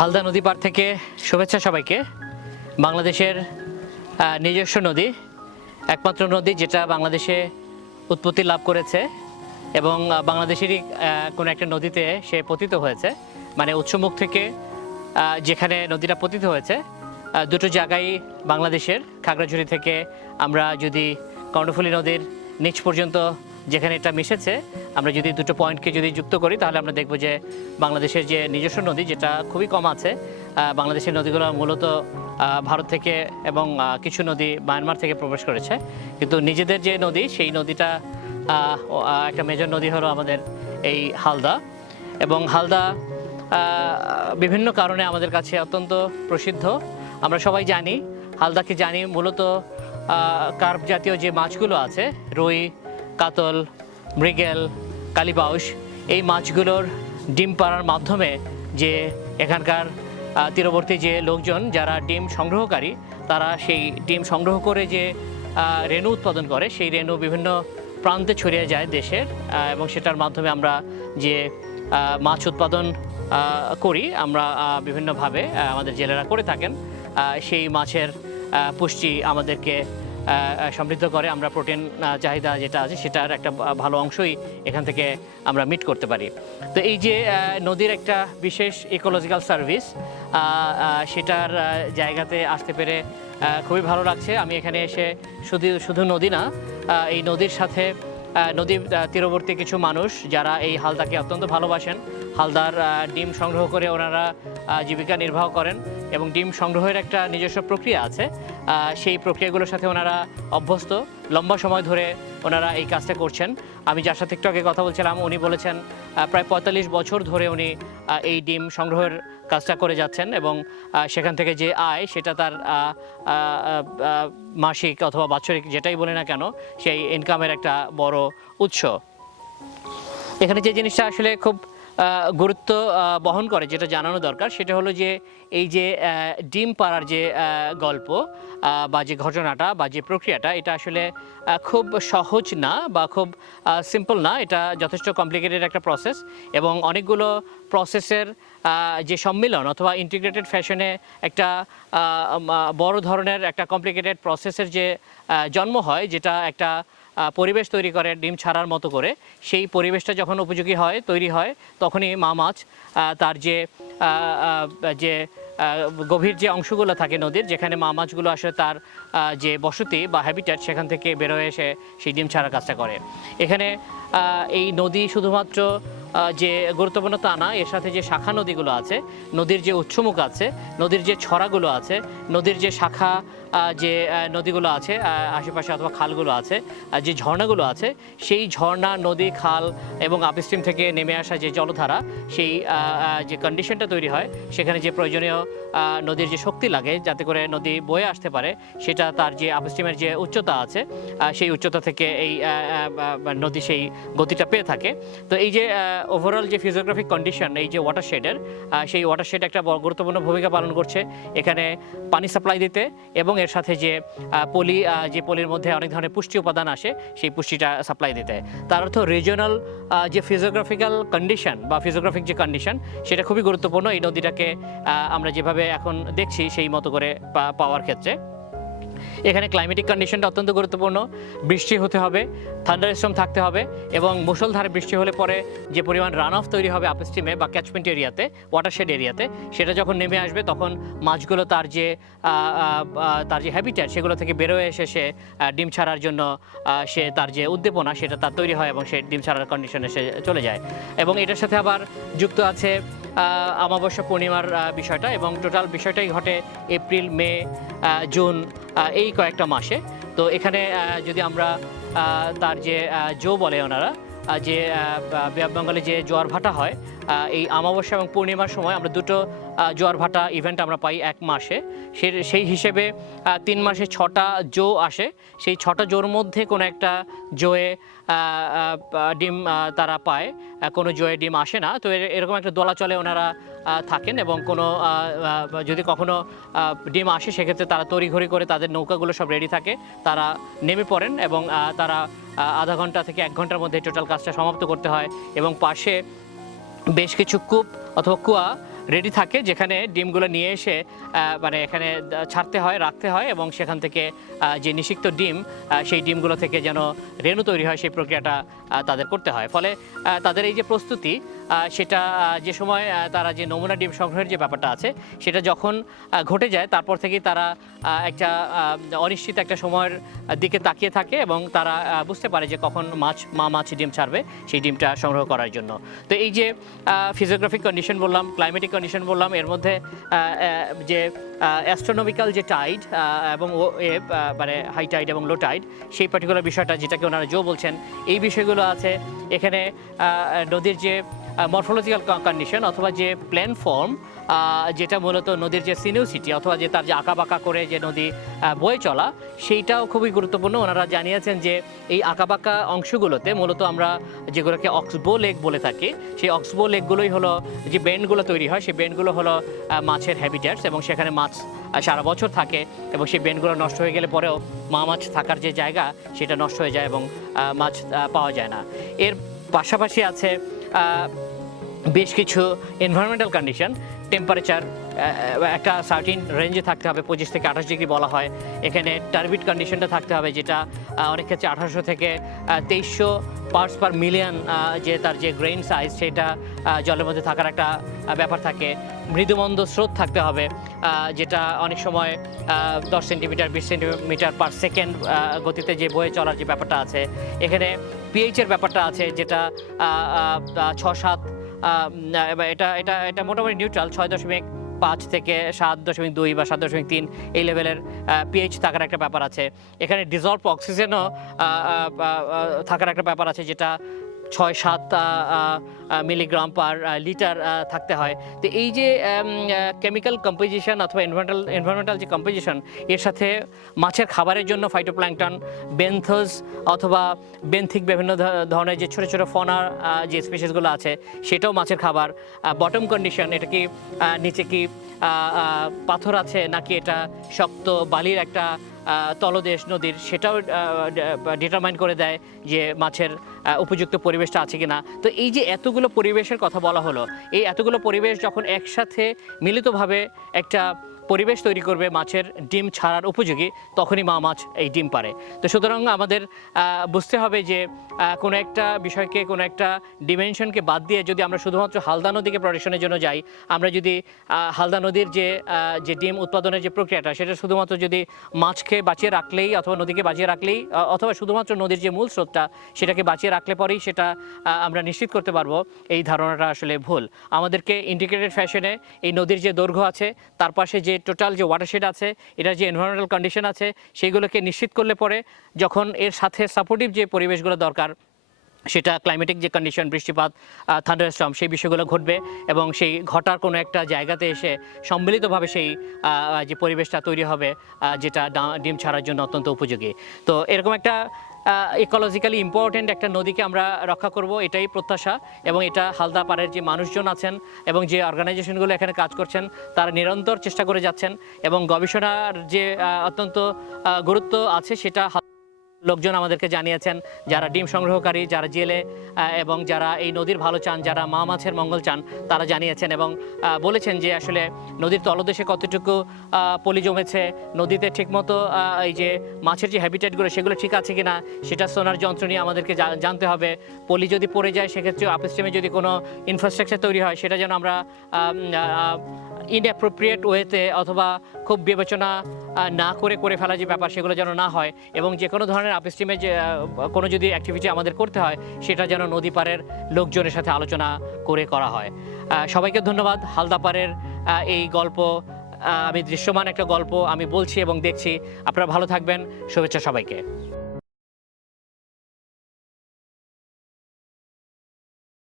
হালদা নদী পার থেকে শুভেচ্ছা সবাইকে। বাংলাদেশের নিজস্ব নদী, একমাত্র নদী যেটা বাংলাদেশে উৎপত্তি লাভ করেছে এবং বাংলাদেশেরই কোনো একটা নদীতে সে পতিত হয়েছে। মানে উৎসমুখ থেকে যেখানে নদীটা পতিত হয়েছে দুটো জায়গায় বাংলাদেশের। খাগড়াছড়ি থেকে আমরা যদি কর্ণফুলী নদীর নিচ পর্যন্ত যেখানে এটা মিশেছে, আমরা যদি দুটো পয়েন্টকে যদি যুক্ত করি তাহলে আমরা দেখব যে বাংলাদেশের যে নিজস্ব নদী যেটা খুবই কম আছে। বাংলাদেশের নদীগুলো মূলত ভারত থেকে এবং কিছু নদী মায়ানমার থেকে প্রবেশ করেছে, কিন্তু নিজেদের যে নদী সেই নদীটা একটা মেজর নদী হলো আমাদের এই হালদা। এবং হালদা বিভিন্ন কারণে আমাদের কাছে অত্যন্ত প্রসিদ্ধ। আমরা সবাই জানি, হালদাকে জানি মূলত কার্প জাতীয় যে মাছগুলো আছে, রুই, কাতল, মৃগেল, কালীবাউস, এই মাছগুলোর ডিম পাড়ার মাধ্যমে যে এখানকার তীরবর্তী যে লোকজন যারা ডিম সংগ্রহকারী, তারা সেই ডিম সংগ্রহ করে যে রেণু উৎপাদন করে, সেই রেণু বিভিন্ন প্রান্তে ছড়িয়ে যায় দেশের, এবং সেটার মাধ্যমে আমরা যে মাছ উৎপাদন করি, আমরা বিভিন্নভাবে আমাদের জেলেরা করে থাকেন। সেই মাছের পুষ্টি আমাদেরকে সমৃদ্ধ করে। আমরা প্রোটিন চাহিদা যেটা আছে সেটার একটা ভালো অংশই এখান থেকে আমরা মিট করতে পারি। তো এই যে নদীর একটা বিশেষ ইকোলজিক্যাল সার্ভিস, সেটার জায়গাতে আসতে পেরে খুবই ভালো লাগছে। আমি এখানে এসে শুধু নদী না, এই নদীর সাথে নদীর তীরবর্তী কিছু মানুষ যারা এই হালদাকে অত্যন্ত ভালোবাসেন, হালদার ডিম সংগ্রহ করে ওনারা জীবিকা নির্বাহ করেন এবং ডিম সংগ্রহের একটা নিজস্ব প্রক্রিয়া আছে। সেই প্রক্রিয়াগুলোর সাথে ওনারা অভ্যস্ত, লম্বা সময় ধরে ওনারা এই কাজটা করছেন। আমি যার সাথে একটু আগে কথা বলছিলাম, উনি বলেছেন প্রায় ৪৫ বছর ধরে উনি এই ডিম সংগ্রহের কাজটা করে যাচ্ছেন এবং সেখান থেকে যে আয় সেটা তার মাসিক অথবা বাৎসরিক যেটাই বলে না কেন, সেই ইনকামের একটা বড় উৎস। এখানে যে জিনিসটা আসলে খুব গুরুত্ব বহন করে, যেটা জানানো দরকার, সেটা হলো যে এই যে ডিম পাড়ার যে গল্প বা যে ঘটনাটা বা যে প্রক্রিয়াটা, এটা আসলে খুব সহজ না বা খুব সিম্পল না। এটা যথেষ্ট কমপ্লিকেটেড একটা প্রসেস এবং অনেকগুলো প্রসেসের যে সম্মিলন অথবা ইন্টিগ্রেটেড ফ্যাশনে একটা বড় ধরনের একটা কমপ্লিকেটেড প্রসেসের যে জন্ম হয়, যেটা একটা পরিবেশ তৈরি করে ডিম ছাড়ার মতো করে। সেই পরিবেশটা যখন উপযোগী হয়, তৈরি হয়, তখনই মা মাছ তার যে গভীর যে অংশগুলো থাকে নদীর, যেখানে মা মাছগুলো আসলে তার যে বসতি বা হ্যাবিটেট, সেখান থেকে বেরোয় এসে সেই ডিম ছাড়ার কাজটা করে। এখানে এই নদী শুধুমাত্র যে গুরুত্বপূর্ণ তা না, এর সাথে যে শাখা নদীগুলো আছে, নদীর যে উৎসমুখ আছে, নদীর যে ছড়াগুলো আছে, নদীর যে শাখা যে নদীগুলো আছে আশেপাশে অথবা খালগুলো আছে, যে ঝর্ণাগুলো আছে, সেই ঝর্ণা, নদী, খাল এবং আপস্ট্রিম থেকে নেমে আসা যে জলধারা, সেই যে কন্ডিশনটা তৈরি হয়, সেখানে যে প্রয়োজনীয় নদীর যে শক্তি লাগে যাতে করে নদী বয়ে আসতে পারে, সেটা তার যে আপস্ট্রিমের যে উচ্চতা আছে, সেই উচ্চতা থেকে এই নদী সেই গতিটা পেয়ে থাকে। তো এই যে ওভারঅল যে ফিজিওগ্রাফিক কন্ডিশন, এই যে ওয়াটারশেডের, সেই ওয়াটারশেড একটা গুরুত্বপূর্ণ ভূমিকা পালন করছে এখানে পানি সাপ্লাই দিতে, এবং এর সাথে যে পলি, যে পলির মধ্যে অনেক ধরনের পুষ্টি উপাদান আসে, সেই পুষ্টিটা সাপ্লাই দিতে। তার অর্থ রিজিওনাল যে ফিজিওগ্রাফিক্যাল কন্ডিশন বা ফিজিওগ্রাফিক যে কন্ডিশন, সেটা খুবই গুরুত্বপূর্ণ এই নদীটাকে আমরা যেভাবে এখন দেখছি সেই মতো করে পাওয়ার ক্ষেত্রে। এখানে ক্লাইমেটিক কন্ডিশনটা অত্যন্ত গুরুত্বপূর্ণ। বৃষ্টি হতে হবে, থান্ডার স্টর্ম থাকতে হবে, এবং মুষলধারে বৃষ্টি হলে পরে যে পরিমাণ রান অফ তৈরি হবে আপস্ট্রিমে বা ক্যাচমেন্ট এরিয়াতে, ওয়াটারশেড এরিয়াতে, সেটা যখন নেমে আসবে তখন মাছগুলো তার যে হ্যাবিটেট, সেগুলো থেকে বেরোয় এসে সে ডিম ছাড়ার জন্য সে তার যে উদ্দীপনা সেটা তার তৈরি হয় এবং সে ডিম ছাড়ার কন্ডিশনে সে চলে যায়। এবং এটার সাথে আবার যুক্ত আছে অমাবস্যা পূর্ণিমার বিষয়টা, এবং টোটাল বিষয়টাই ঘটে এপ্রিল, মে, জুন, এই কয়েকটা মাসে। তো এখানে যদি আমরা তার যে জো বলে ওনারা, যে বেঙ্গলে যে জোয়ার ভাটা হয়, এই অমাবস্যা এবং পূর্ণিমার সময় আমরা দুটো জোয়ার ভাটা ইভেন্ট আমরা পাই এক মাসে। সেই হিসেবে 3 মাসে 6টা জো আসে। সেই 6টা জোর মধ্যে কোনো একটা জোয়ে ডিম তারা পায়, কোনো জোয়ে ডিম আসে না। তো এরকম একটা দোলাচলে ওনারা থাকেন, এবং কোনো যদি কখনো ডিম আসে সেক্ষেত্রে তারা তড়িঘড়ি করে তাদের নৌকাগুলো সব রেডি থাকে, তারা নেমে পড়েন এবং তারা আধা ঘন্টা থেকে 1 ঘন্টার মধ্যে টোটাল কাজটা সমাপ্ত করতে হয়। এবং পাশে বেশ কিছু কূপ অথবা কুয়া রেডি থাকে, যেখানে ডিমগুলো নিয়ে এসে মানে এখানে ছাড়তে হয়, রাখতে হয় এবং সেখান থেকে যে নিষিক্ত ডিম সেই ডিমগুলো থেকে যেন রেণু তৈরি হয় সেই প্রক্রিয়াটা তাদের করতে হয়। ফলে তাদের এই যে প্রস্তুতি সেটা যে সময় তারা যে নমুনা ডিম সংগ্রহের যে ব্যাপারটা আছে সেটা যখন ঘটে যায় তারপর থেকেই তারা একটা অনিশ্চিত একটা সময়ের দিকে তাকিয়ে থাকে এবং তারা বুঝতে পারে যে কখন মা মাছ ডিম ছাড়বে সেই ডিমটা সংগ্রহ করার জন্য। তো এই যে ফিজিওগ্রাফিক কন্ডিশন বললাম, ক্লাইমেটিক কন্ডিশন বললাম, এর মধ্যে যে অ্যাস্ট্রোনমিক্যাল যে টাইড এবং মানে হাই টাইড এবং লো টাইড সেই পার্টিকুলার বিষয়টা যেটাকে ওনারা বলছেন, এই বিষয়গুলো আছে। এখানে নদীর যে মরফোলজিক্যাল কন্ডিশন অথবা যে প্ল্যান ফর্ম, যেটা মূলত নদীর যে সিনিউসিটি অথবা যে তার যে আঁকাবাঁকা করে যে নদী বয়ে চলা, সেইটাও খুবই গুরুত্বপূর্ণ। ওনারা জানিয়েছেন যে এই আঁকাবাঁকা অংশগুলোতে মূলত আমরা যেগুলোকে অক্সবো লেক বলে থাকি, সেই অক্সবো লেকগুলোই হলো যে বেন্ডগুলো তৈরি হয়, সেই বেন্ডগুলো হলো মাছের হ্যাবিট্যাটস এবং সেখানে মাছ সারা বছর থাকে এবং সেই বেন্ডগুলো নষ্ট হয়ে গেলে পরেও মা মাছ থাকার যে জায়গা সেটা নষ্ট হয়ে যায় এবং মাছ পাওয়া যায় না। এর পাশাপাশি আছে বেশ কিছু এনভায়রনমেন্টাল কন্ডিশন, টেম্পারেচার একটা সার্টিন রেঞ্জে থাকতে হবে, 25 থেকে 28 ডিগ্রি বলা হয়। এখানে টার্বিড কন্ডিশনটা থাকতে হবে, যেটা অনেক ক্ষেত্রে 1800 থেকে 2300 পার্টস পার মিলিয়ন যে তার যে গ্রেইন সাইজ সেটা জলের মধ্যে থাকার একটা ব্যাপার থাকে। মৃদুমন্দ স্রোত থাকতে হবে, যেটা অনেক সময় 10 সেন্টিমিটার 20 সেন্টিমিটার পার সেকেন্ড গতিতে যে বয়ে চলার যে ব্যাপারটা আছে। এখানে পিএইচের ব্যাপারটা আছে, যেটা 6-7 এটা এটা এটা মোটামুটি নিউট্রাল, 6.5 থেকে 7.2 বা 7.3 এই লেভেলের পিএইচ থাকার একটা ব্যাপার আছে। এখানে ডিজলভ অক্সিজেনও থাকার একটা ব্যাপার আছে, যেটা 6-7 মিলিগ্রাম পার লিটার থাকতে হয়। তো এই যে কেমিক্যাল কম্পোজিশন অথবা এনভায়রনমেন্টাল যে কম্পোজিশন, এর সাথে মাছের খাবারের জন্য ফাইটোপ্ল্যাঙ্কটন, বেন্থোস অথবা বেন্থিক বিভিন্ন ধরনের যে ছোটো ছোটো ফনার যে স্পিসিসগুলো আছে সেটাও মাছের খাবার। বটম কন্ডিশন, এটা কি নিচে কি পাথর আছে নাকি এটা শক্ত বালির একটা তলদেশ নদীর, সেটাও ডিটারমাইন করে দেয় যে মাছের উপযুক্ত পরিবেশটা আছে কিনা। তো এই যে এতগুলো পরিবেশের কথা বলা হলো, এই এতগুলো পরিবেশ যখন একসাথে মিলিতভাবে একটা পরিবেশ তৈরি করবে মাছের ডিম ছাড়ার উপযোগী, তখনই মা মাছ এই ডিম পারে। তো সুতরাং আমাদের বুঝতে হবে যে কোনো একটা বিষয়কে, কোনো একটা ডিমেনশনকে বাদ দিয়ে যদি আমরা শুধুমাত্র হালদা নদীকে প্রোটেকশনের জন্য যাই, আমরা যদি হালদা নদীর যে ডিম উৎপাদনের যে প্রক্রিয়াটা সেটা শুধুমাত্র যদি মাছকে বাঁচিয়ে রাখলেই অথবা নদীকে বাঁচিয়ে রাখলেই অথবা শুধুমাত্র নদীর যে মূল স্রোতটা সেটাকে বাঁচিয়ে রাখলে পরেই সেটা আমরা নিশ্চিত করতে পারবো, এই ধারণাটা আসলে ভুল। আমাদেরকে ইন্টিগ্রেটেড ফ্যাশনে এই নদীর যে দৈর্ঘ্য আছে, তার পাশে যে টোটাল যে ওয়াটারশেড আছে, এটার যে এনভায়রনমেন্টাল কন্ডিশন আছে, সেইগুলোকে নিশ্চিত করলে পরে যখন এর সাথে সাপোর্টিভ যে পরিবেশগুলো দরকার, সেটা ক্লাইমেটিক যে কন্ডিশন, বৃষ্টিপাত, থান্ডারস্টর্ম, সেই বিষয়গুলো ঘটবে এবং সেই ঘটার কোনো একটা জায়গাতে এসে সম্মিলিতভাবে সেই যে পরিবেশটা তৈরি হবে যেটা ডিম ছাড়ার জন্য অত্যন্ত উপযোগী। তো এরকম একটা ইকোলজিক্যালি ইম্পর্টেন্ট একটা নদীকে আমরা রক্ষা করব, এটাই প্রত্যাশা। এবং এটা হালদা পাড়ের যে মানুষজন আছেন এবং যে অর্গানাইজেশনগুলো এখানে কাজ করছেন তারা নিরন্তর চেষ্টা করে যাচ্ছেন এবং গবেষণার যে অত্যন্ত গুরুত্ব আছে সেটা লোকজন আমাদেরকে জানিয়েছেন, যারা ডিম সংগ্রহকারী, যারা জেলে এবং যারা এই নদীর ভালো চান, যারা মা মাছের মঙ্গল চান, তারা জানিয়েছেন এবং বলেছেন যে আসলে নদীর তলদেশে কতটুকু পলি জমেছে, নদীতে ঠিকমতো এই যে মাছের যে হ্যাবিটেটগুলো সেগুলো ঠিক আছে কিনা সেটা সোনার যন্ত্র নিয়ে আমাদেরকে জানতে হবে। পলি যদি পড়ে যায় সেক্ষেত্রে আপস্ট্রিমে যদি কোনো ইনফ্রাস্ট্রাকচার তৈরি হয় সেটা যেন আমরা ইনঅ্যাপ্রোপ্রিয়েট ওয়েতে অথবা খুব বিবেচনা না করে ফেলা যে ব্যাপার সেগুলো যেন না হয় এবং যে কোনো ধরনের আপস্ট্রিমে যে কোনো যদি অ্যাক্টিভিটি আমাদের করতে হয় সেটা যেন নদী পাড়ের লোকজনের সাথে আলোচনা করে করা হয়। সবাইকে ধন্যবাদ। হালদা পাড়ের এই গল্প আমি দৃশ্যমান একটা গল্প আমি বলছি এবং দেখছি। আপনারা ভালো থাকবেন। শুভেচ্ছা সবাইকে।